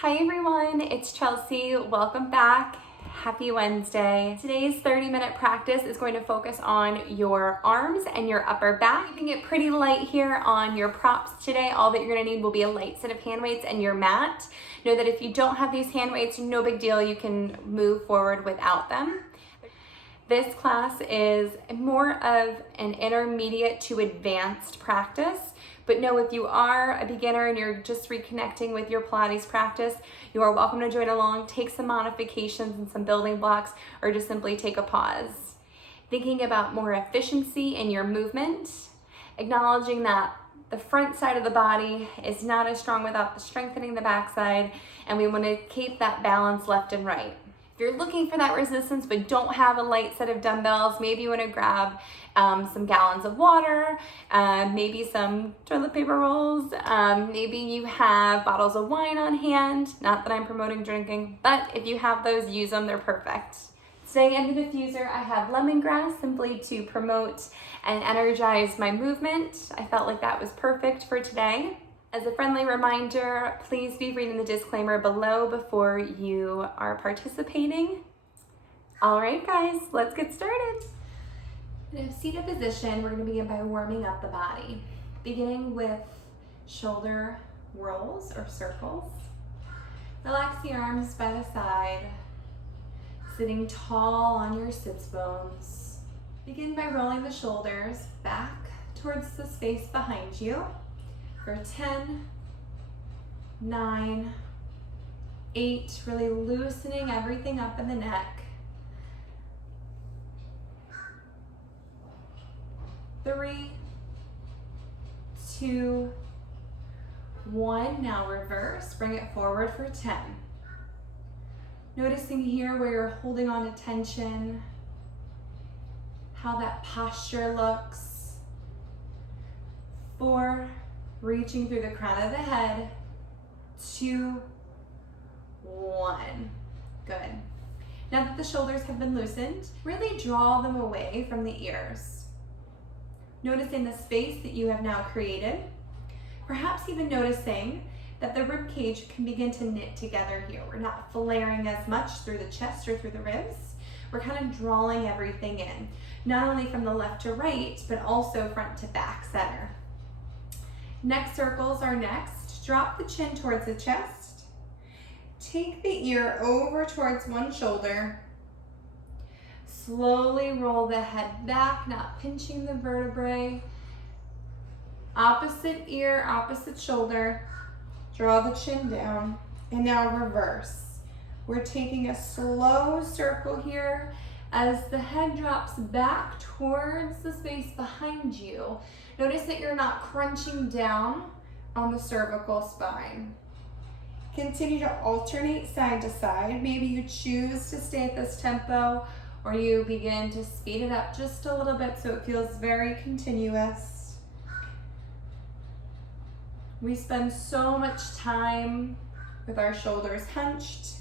Hi everyone, it's Chelsea. Welcome back. Happy Wednesday. Today's 30-minute practice is going to focus on your arms and your upper back. Keeping it pretty light here on your props today. All that you're gonna need will be a light set of hand weights and your mat. Know that if you don't have these hand weights, no big deal, you can move forward without them. This class is more of an intermediate to advanced practice, but know if you are a beginner and you're just reconnecting with your Pilates practice, you are welcome to join along, take some modifications and some building blocks, or just simply take a pause. Thinking about more efficiency in your movement, acknowledging that the front side of the body is not as strong without the strengthening the back side, and we want to keep that balance left and right. If you're looking for that resistance but don't have a light set of dumbbells, maybe you want to grab some gallons of water, maybe some toilet paper rolls, maybe you have bottles of wine on hand. Not that I'm promoting drinking, but if you have those, use them, they're perfect. Today in the diffuser, I have lemongrass simply to promote and energize my movement. I felt like that was perfect for today. As a friendly reminder, please be reading the disclaimer below before you are participating. All right, guys, let's get started. In a seated position, we're going to begin by warming up the body, beginning with shoulder rolls or circles. Relax the arms by the side, sitting tall on your sits bones. Begin by rolling the shoulders back towards the space behind you. For 10, 9, 8, really loosening everything up in the neck. 3, 2, 1. Now reverse, bring it forward for 10. Noticing here where you're holding on to tension, how that posture looks. 4, reaching through the crown of the head. 2, 1. Good. Now that the shoulders have been loosened, really draw them away from the ears. Noticing the space that you have now created. Perhaps even noticing that the rib cage can begin to knit together here. We're not flaring as much through the chest or through the ribs. We're kind of drawing everything in, not only from the left to right, but also front to back center. Neck circles are next. Drop the chin towards the chest. Take the ear over towards one shoulder. Slowly roll the head back, not pinching the vertebrae. Opposite ear, opposite shoulder. Draw the chin down. And now reverse. We're taking a slow circle here as the head drops back towards the space behind you. Notice that you're not crunching down on the cervical spine. Continue to alternate side to side. Maybe you choose to stay at this tempo or you begin to speed it up just a little bit so it feels very continuous. We spend so much time with our shoulders hunched,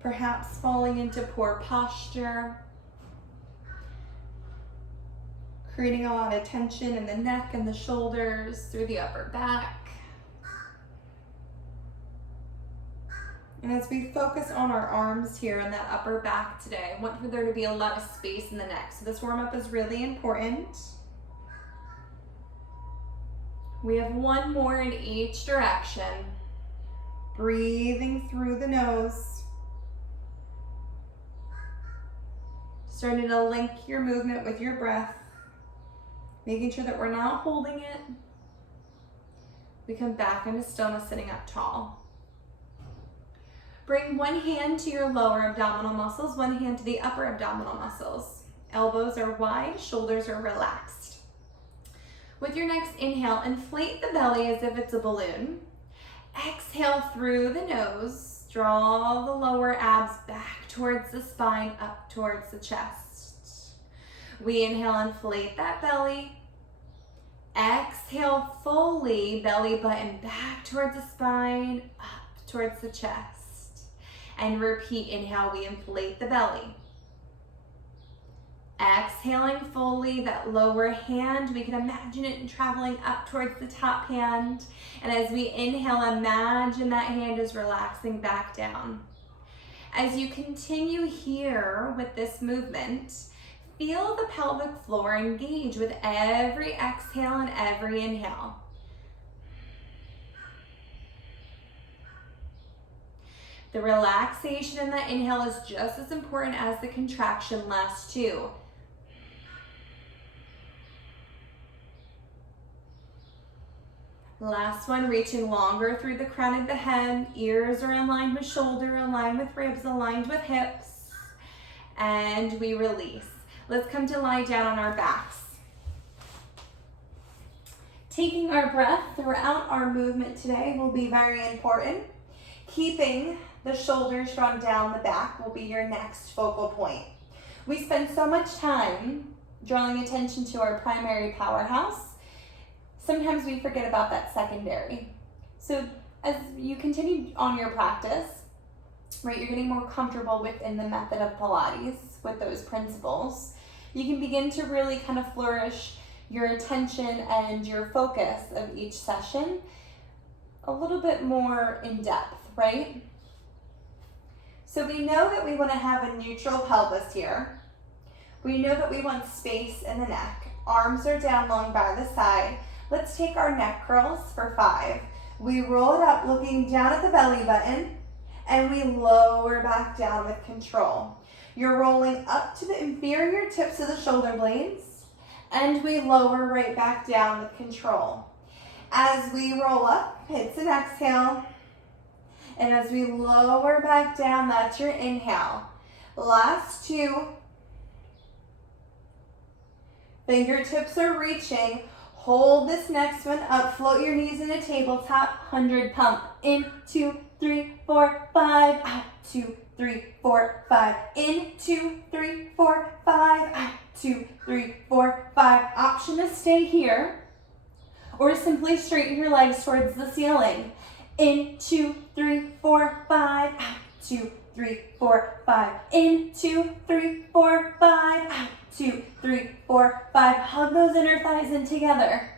perhaps falling into poor posture, creating a lot of tension in the neck and the shoulders through the upper back. And as we focus on our arms here and that upper back today, I want for there to be a lot of space in the neck. So this warm up is really important. We have one more in each direction. Breathing through the nose. Starting to link your movement with your breath. Making sure that we're not holding it. We come back into stillness, sitting up tall. Bring one hand to your lower abdominal muscles, one hand to the upper abdominal muscles. Elbows are wide, shoulders are relaxed. With your next inhale, inflate the belly as if it's a balloon. Exhale through the nose. Draw the lower abs back towards the spine, up towards the chest. We inhale, inflate that belly. Exhale fully, belly button back towards the spine, up towards the chest. And repeat, inhale, we inflate the belly. Exhaling fully, that lower hand, we can imagine it traveling up towards the top hand. And as we inhale, imagine that hand is relaxing back down. As you continue here with this movement, feel the pelvic floor engage with every exhale and every inhale. The relaxation in that inhale is just as important as the contraction, last two. Last one, reaching longer through the crown of the head. Ears are aligned with shoulder, aligned with ribs, aligned with hips. And we release. Let's come to lie down on our backs. Taking our breath throughout our movement today will be very important. Keeping the shoulders drawn down the back will be your next focal point. We spend so much time drawing attention to our primary powerhouse. Sometimes we forget about that secondary. So as you continue on your practice, right, you're getting more comfortable within the method of Pilates with those principles. You can begin to really kind of flourish your attention and your focus of each session a little bit more in depth, right? So we know that we want to have a neutral pelvis here. We know that we want space in the neck. Arms are down long by the side. Let's take our neck curls for 5. We roll it up looking down at the belly button, and we lower back down with control. You're rolling up to the inferior tips of the shoulder blades, and we lower right back down with control. As we roll up, it's an exhale, and as we lower back down, that's your inhale. Last 2. Fingertips are reaching. Hold this next one up, float your knees in a tabletop, 100 pump. In, 2, 3, 4, 5, out, 2, 3, 4, 5. In, 2, 3, 4, 5, out, 2, 3, 4, 5. Option to stay here, or simply straighten your legs towards the ceiling. In, 2, 3, 4, 5, out, 2, 3, 4, 5. In, 2, 3, 4, 5, out. 2, 3, 4, 5. Hug those inner thighs in together.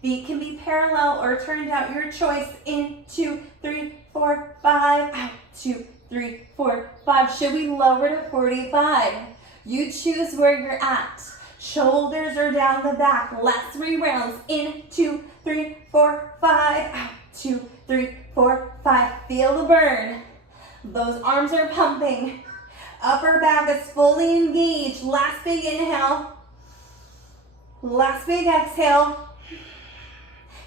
Feet can be parallel or turned out, your choice. In, 2, 3, 4, 5. Out, 2, 3, 4, 5. Should we lower to 45? You choose where you're at. Shoulders are down the back. Last 3 rounds. In, 2, 3, 4, 5. Out, 2, 3, 4, 5. Feel the burn. Those arms are pumping. Upper back is fully engaged. Last big inhale. Last big exhale.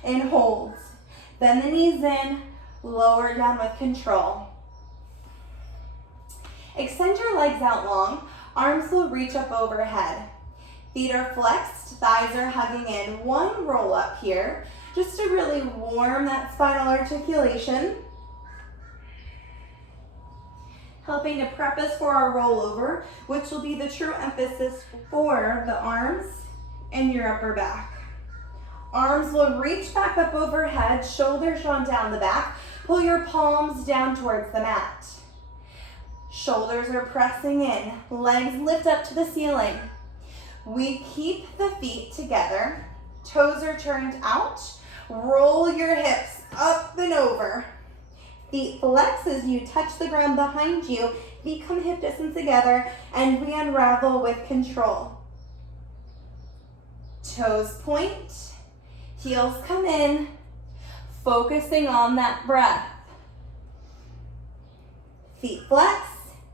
And hold. Bend the knees in. Lower down with control. Extend your legs out long. Arms will reach up overhead. Feet are flexed. Thighs are hugging in. One roll up here, just to really warm that spinal articulation. Helping to prep us for our rollover, which will be the true emphasis for the arms and your upper back. Arms will reach back up overhead, shoulders drawn down the back. Pull your palms down towards the mat. Shoulders are pressing in, legs lift up to the ceiling. We keep the feet together, toes are turned out. Roll your hips up and over. Feet flex as you touch the ground behind you. Feet come hip distance together, and we unravel with control. Toes point, heels come in, focusing on that breath. Feet flex,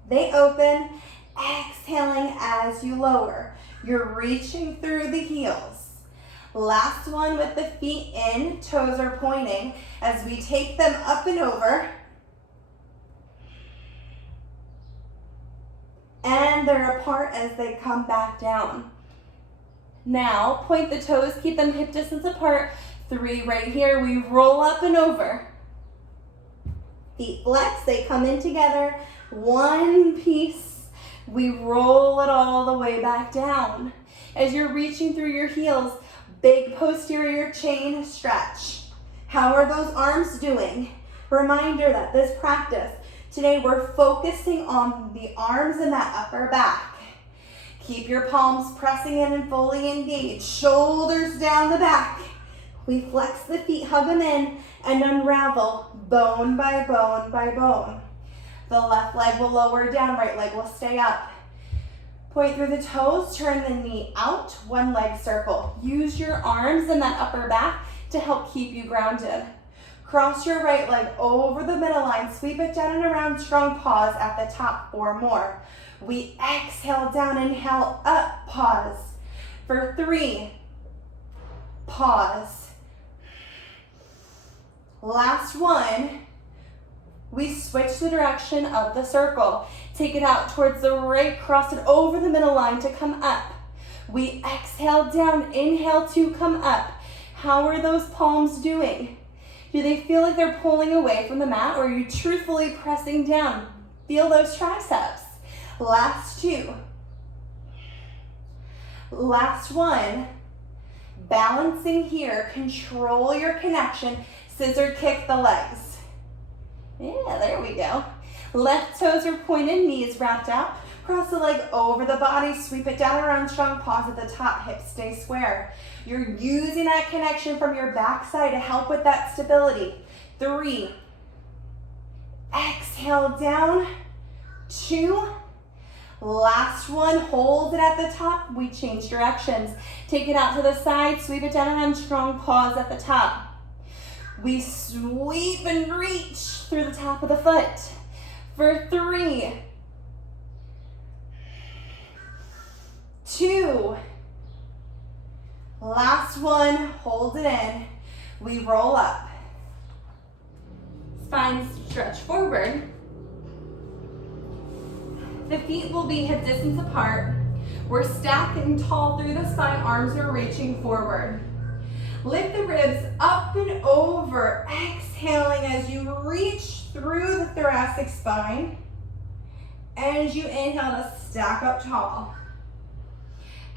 they open, exhaling as you lower. You're reaching through the heels. Last one with the feet in, toes are pointing as we take them up and over. And they're apart as they come back down. Now, point the toes, keep them hip distance apart. 3 right here, we roll up and over. Feet flex, they come in together. 1 piece, we roll it all the way back down. As you're reaching through your heels, big posterior chain stretch. How are those arms doing? Reminder that this practice, today we're focusing on the arms and that upper back. Keep your palms pressing in and fully engaged. Shoulders down the back. We flex the feet, hug them in, and unravel bone by bone by bone. The left leg will lower down, right leg will stay up. Point through the toes, turn the knee out, one leg circle. Use your arms and that upper back to help keep you grounded. Cross your right leg over the middle line, sweep it down and around, strong pause at the top, 4 more. We exhale down, inhale up, pause. For 3, pause. Last one, we switch the direction of the circle. Take it out towards the right, cross it over the middle line to come up. We exhale down, inhale to come up. How are those palms doing? Do they feel like they're pulling away from the mat, or are you truthfully pressing down? Feel those triceps. Last 2. Last one. Balancing here, control your connection. Scissor kick the legs. Yeah, there we go. Left toes are pointed, knees wrapped out. Cross the leg over the body, sweep it down around, strong pause at the top, hips stay square. You're using that connection from your backside to help with that stability. 3. Exhale down. 2. Last one, hold it at the top. We change directions. Take it out to the side, sweep it down around, strong pause at the top. We sweep and reach through the top of the foot. For 3, 2, last one, hold it in. We roll up. Spine stretch forward. The feet will be hip distance apart. We're stacking tall through the spine, arms are reaching forward. Lift the ribs up and over, exhaling as you reach through the thoracic spine. As you inhale to stack up tall.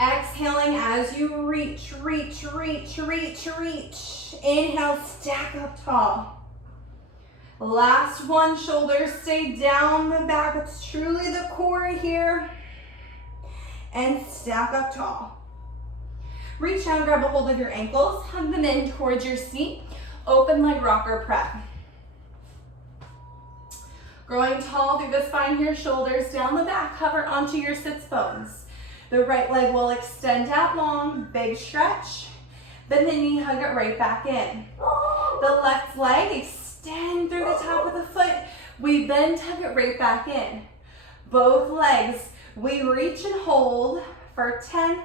Exhaling as you reach, reach, reach, reach, reach. Inhale, stack up tall. Last one, shoulders stay down the back. It's truly the core here. And stack up tall. Reach down, grab a hold of your ankles, hug them in towards your seat. Open leg rocker prep. Growing tall through the spine here, shoulders down the back, hover onto your sits bones. The right leg will extend out long, big stretch. Bend the knee, hug it right back in. The left leg, extend through the top of the foot. We bend, hug it right back in. Both legs, we reach and hold for 10,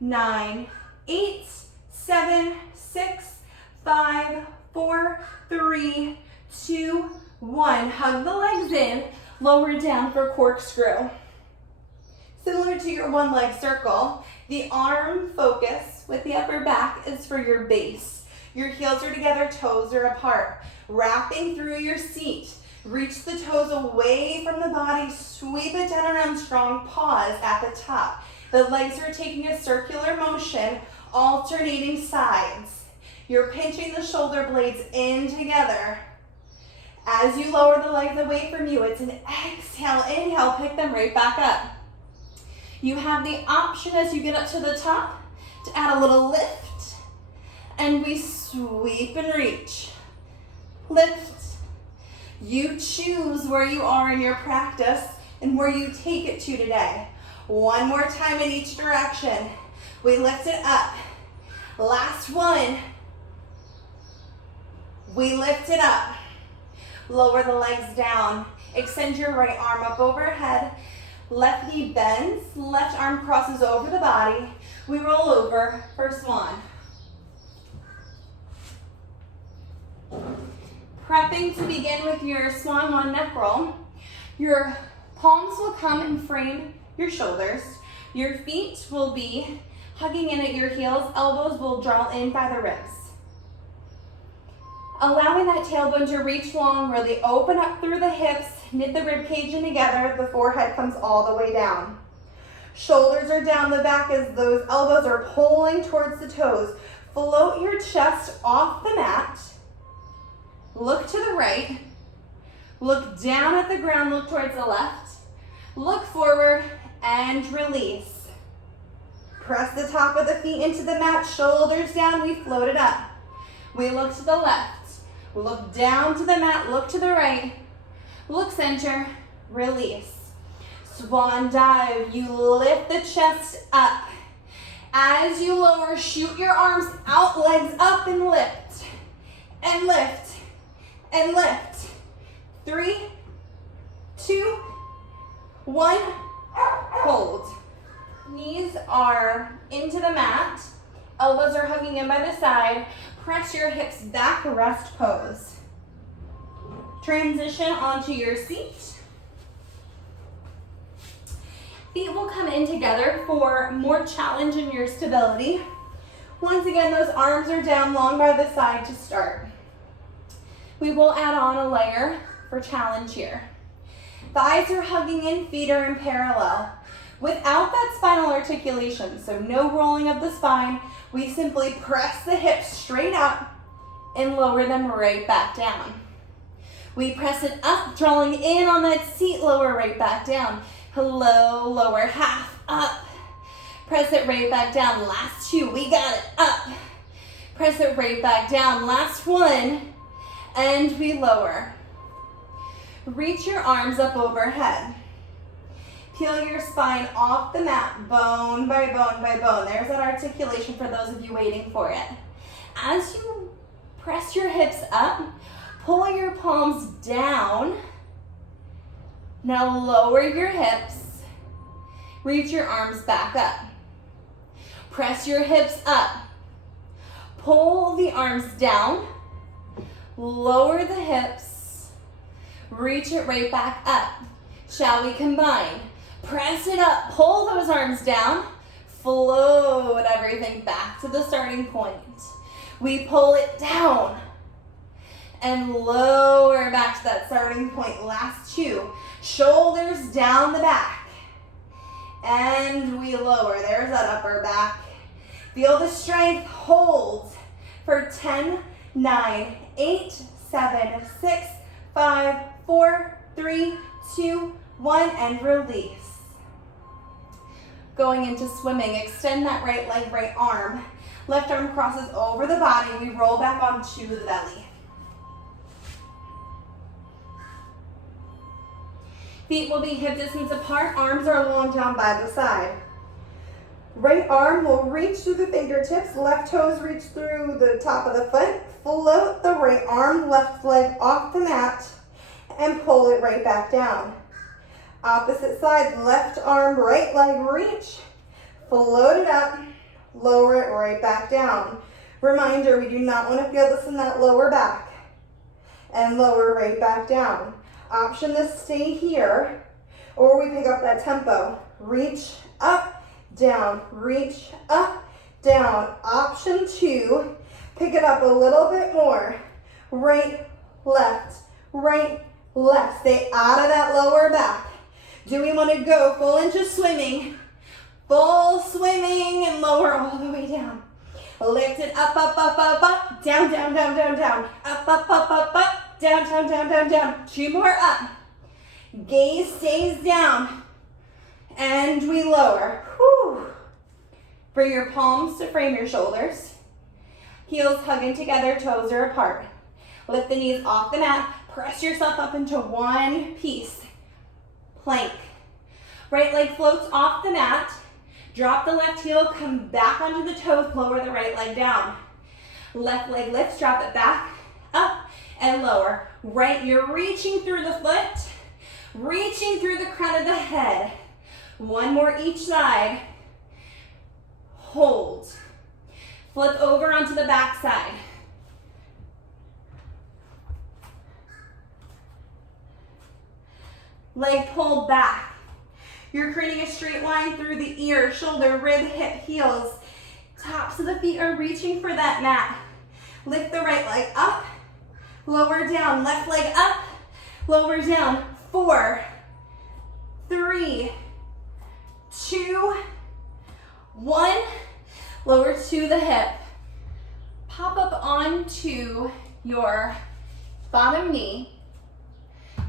9, 8, 7, 6, 5, 4, 3, 2, 1. Hug the legs in, lower down for corkscrew. Similar to your one leg circle, the arm focus with the upper back is for your base. Your heels are together, toes are apart. Wrapping through your seat. Reach the toes away from the body, sweep it down around, strong pause at the top. The legs are taking a circular motion, alternating sides. You're pinching the shoulder blades in together. As you lower the legs away from you, it's an exhale, inhale, pick them right back up. You have the option as you get up to the top to add a little lift, and we sweep and reach. Lift. You choose where you are in your practice and where you take it to today. One more time in each direction. We lift it up. Last one. We lift it up. Lower the legs down. Extend your right arm up overhead. Left knee bends. Left arm crosses over the body. We roll over for swan. Prepping to begin with your swan 1 neck roll. Your palms will come and frame your shoulders. Your feet will be hugging in at your heels. Elbows will draw in by the ribs. Allowing that tailbone to reach long, really open up through the hips, knit the rib cage in together, the forehead comes all the way down. Shoulders are down the back as those elbows are pulling towards the toes. Float your chest off the mat. Look to the right. Look down at the ground, look towards the left. Look forward and release. Press the top of the feet into the mat, shoulders down, we float it up. We look to the left, look down to the mat, look to the right, look center, release. Swan dive, you lift the chest up. As you lower, shoot your arms out, legs up and lift, and lift, and lift. 3, 2, 1, hold. Knees are into the mat, elbows are hugging in by the side. Press your hips back, rest pose. Transition onto your seat. Feet will come in together for more challenge in your stability. Once again, those arms are down long by the side to start. We will add on a layer for challenge here. Thighs are hugging in, feet are in parallel. Without that spinal articulation, so no rolling of the spine, we simply press the hips straight up and lower them right back down. We press it up, drawing in on that seat, lower right back down. Hello, lower half, up. Press it right back down. Last 2, we got it, up. Press it right back down. Last 1, and we lower. Reach your arms up overhead. Peel your spine off the mat, bone by bone by bone. There's that articulation for those of you waiting for it. As you press your hips up, pull your palms down. Now lower your hips. Reach your arms back up. Press your hips up. Pull the arms down. Lower the hips. Reach it right back up. Shall we combine? Press it up, pull those arms down, float everything back to the starting point. We pull it down and lower back to that starting point. Last 2, shoulders down the back. And we lower, there's that upper back. Feel the strength, hold for 10, 9, 8, 7, 6, 5, 4, 3, 2, 1, and release. Going into swimming, extend that right leg, right arm. Left arm crosses over the body. We roll back onto the belly. Feet will be hip distance apart. Arms are long down by the side. Right arm will reach through the fingertips. Left toes reach through the top of the foot. Float the right arm, left leg off the mat, and pull it right back down. Opposite side, left arm, right leg reach, float it up, lower it right back down. Reminder, we do not want to feel this in that lower back. And lower right back down. Option to stay here, or we pick up that tempo. Reach up, down, reach up, down. Option 2, pick it up a little bit more. Right, left, stay out of that lower back. Do we want to go full into swimming? Full swimming and lower all the way down. Lift it up, up, up, up, up, down, down, down, down, down. Up, up, up, up, up, down, down, down, down, down. 2 more up. Gaze stays down. And we lower. Whew. Bring your palms to frame your shoulders. Heels hugging together, toes are apart. Lift the knees off the mat. Press yourself up into one piece. Plank. Right leg floats off the mat. Drop the left heel, come back onto the toes, lower the right leg down. Left leg lifts, drop it back, up, and lower. Right, you're reaching through the foot, reaching through the crown of the head. 1 more each side. Hold. Flip over onto the back side. Leg pulled back. You're creating a straight line through the ear, shoulder, rib, hip, heels. Tops of the feet are reaching for that mat. Lift the right leg up, lower down, left leg up, lower down. 4, 3, 2, 1. Lower to the hip. Pop up onto your bottom knee.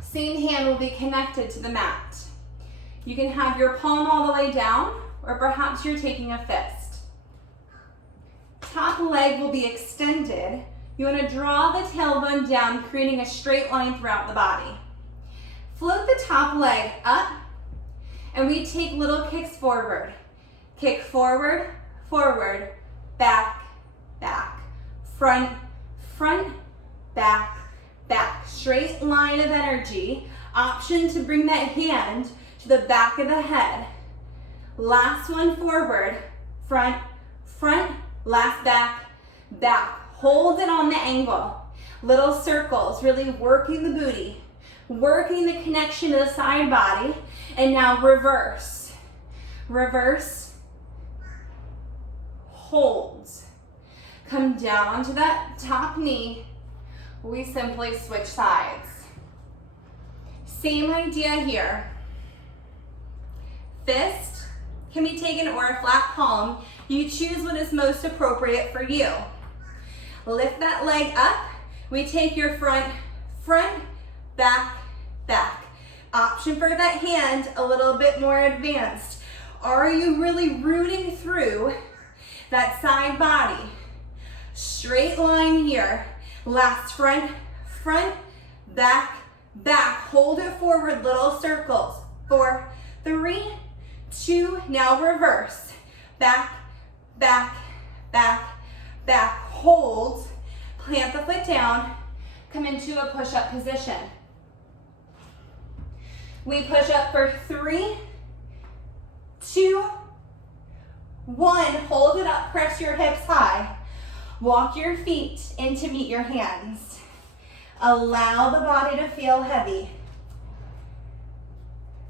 Same hand will be connected to the mat. You can have your palm all the way down, or perhaps you're taking a fist. Top leg will be extended. You want to draw the tailbone down, creating a straight line throughout the body. Float the top leg up, and we take little kicks forward. Kick forward, forward, back, back, front, front, back, back. Straight line of energy. Option to bring that hand to the back of the head. Last one forward, front, front, last back, back. Hold it on the angle. Little circles, really working the booty, working the connection to the side body. And now reverse, reverse, hold. Come down onto that top knee. We simply switch sides. Same idea here. Fist can be taken or a flat palm. You choose what is most appropriate for you. Lift that leg up. We take your front, front, back, back. Option for that hand a little bit more advanced. Are you really rooting through that side body? Straight line here. Last front, front, back, back. Hold it forward, little circles. 4, 3, 2, now reverse. Back, back, back, back. Hold, plant the foot down, come into a push-up position. We push up for 3, 2, 1. Hold it up, press your hips high. Walk your feet in to meet your hands. Allow the body to feel heavy.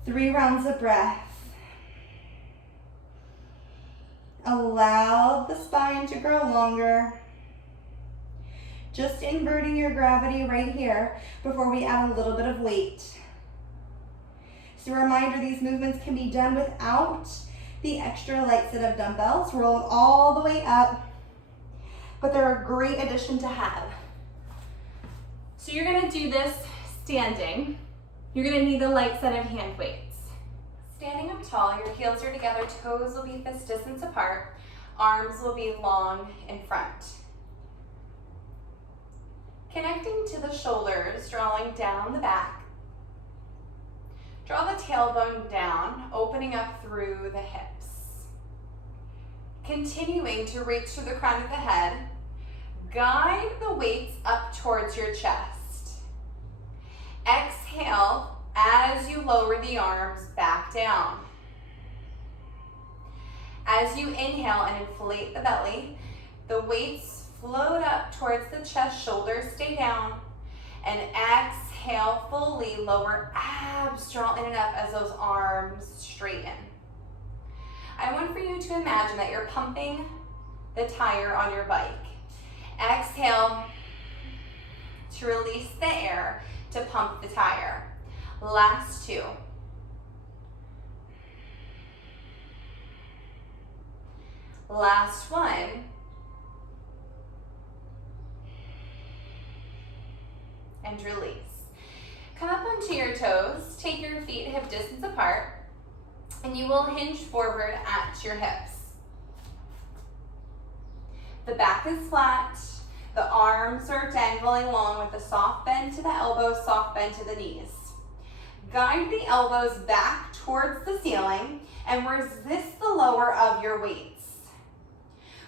3 rounds of breath. Allow the spine to grow longer. Just inverting your gravity right here before we add a little bit of weight. So a reminder, these movements can be done without the extra light set of dumbbells. Roll it all the way up, but they're a great addition to have. So you're gonna do this standing. You're gonna need a light set of hand weights. Standing up tall, your heels are together, toes will be fist distance apart, arms will be long in front. Connecting to the shoulders, drawing down the back. Draw the tailbone down, opening up through the hips. Continuing to reach to the crown of the head, guide the weights up towards your chest. Exhale as you lower the arms back down. As you inhale and inflate the belly, the weights float up towards the chest, shoulders stay down, and exhale fully, lower abs, draw in and up as those arms straighten. I want for you to imagine that you're pumping the tire on your bike. Exhale to release the air to pump the tire. Last 2. Last 1. And release. Come up onto your toes, take your feet hip distance apart, and you will hinge forward at your hips. The back is flat, the arms are dangling long with a soft bend to the elbows, soft bend to the knees. Guide the elbows back towards the ceiling and resist the lower of your weights.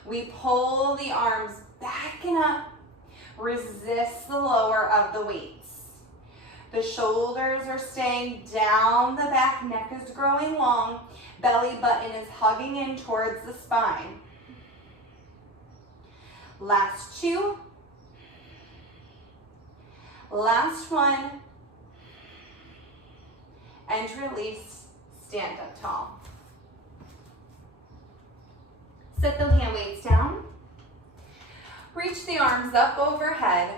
We pull the arms back and up. Resist the lower of the weights. The shoulders are staying down the back, neck is growing long, belly button is hugging in towards the spine. Last 2. Last 1. And release, stand up tall. Set the hand weights down. Reach the arms up overhead.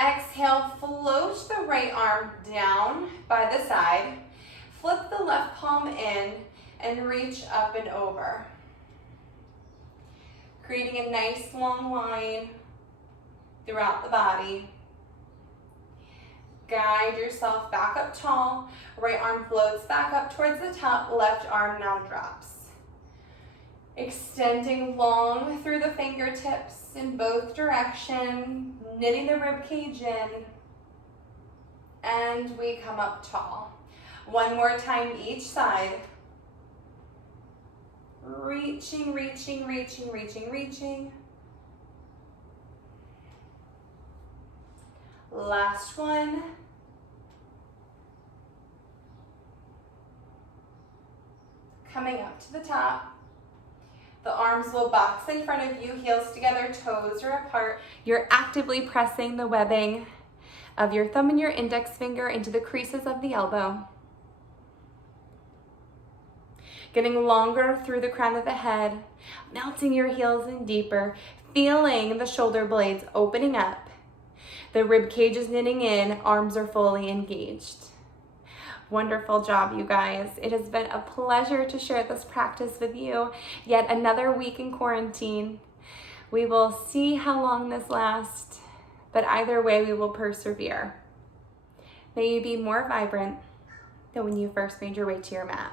Exhale, float the right arm down by the side. Flip the left palm in and reach up and over. Creating a nice long line throughout the body. Guide yourself back up tall. Right arm floats back up towards the top. Left arm now drops. Extending long through the fingertips in both directions, knitting the rib cage in, and we come up tall. One more time each side. Reaching, reaching, reaching, reaching, reaching. Last one. Coming up to the top. The arms will box in front of you, heels together, toes are apart. You're actively pressing the webbing of your thumb and your index finger into the creases of the elbow. Getting longer through the crown of the head, melting your heels in deeper, feeling the shoulder blades opening up. The rib cage is knitting in, arms are fully engaged. Wonderful job, you guys. It has been a pleasure to share this practice with you. Yet another week in quarantine. We will see how long this lasts, but either way, we will persevere. May you be more vibrant than when you first made your way to your mat.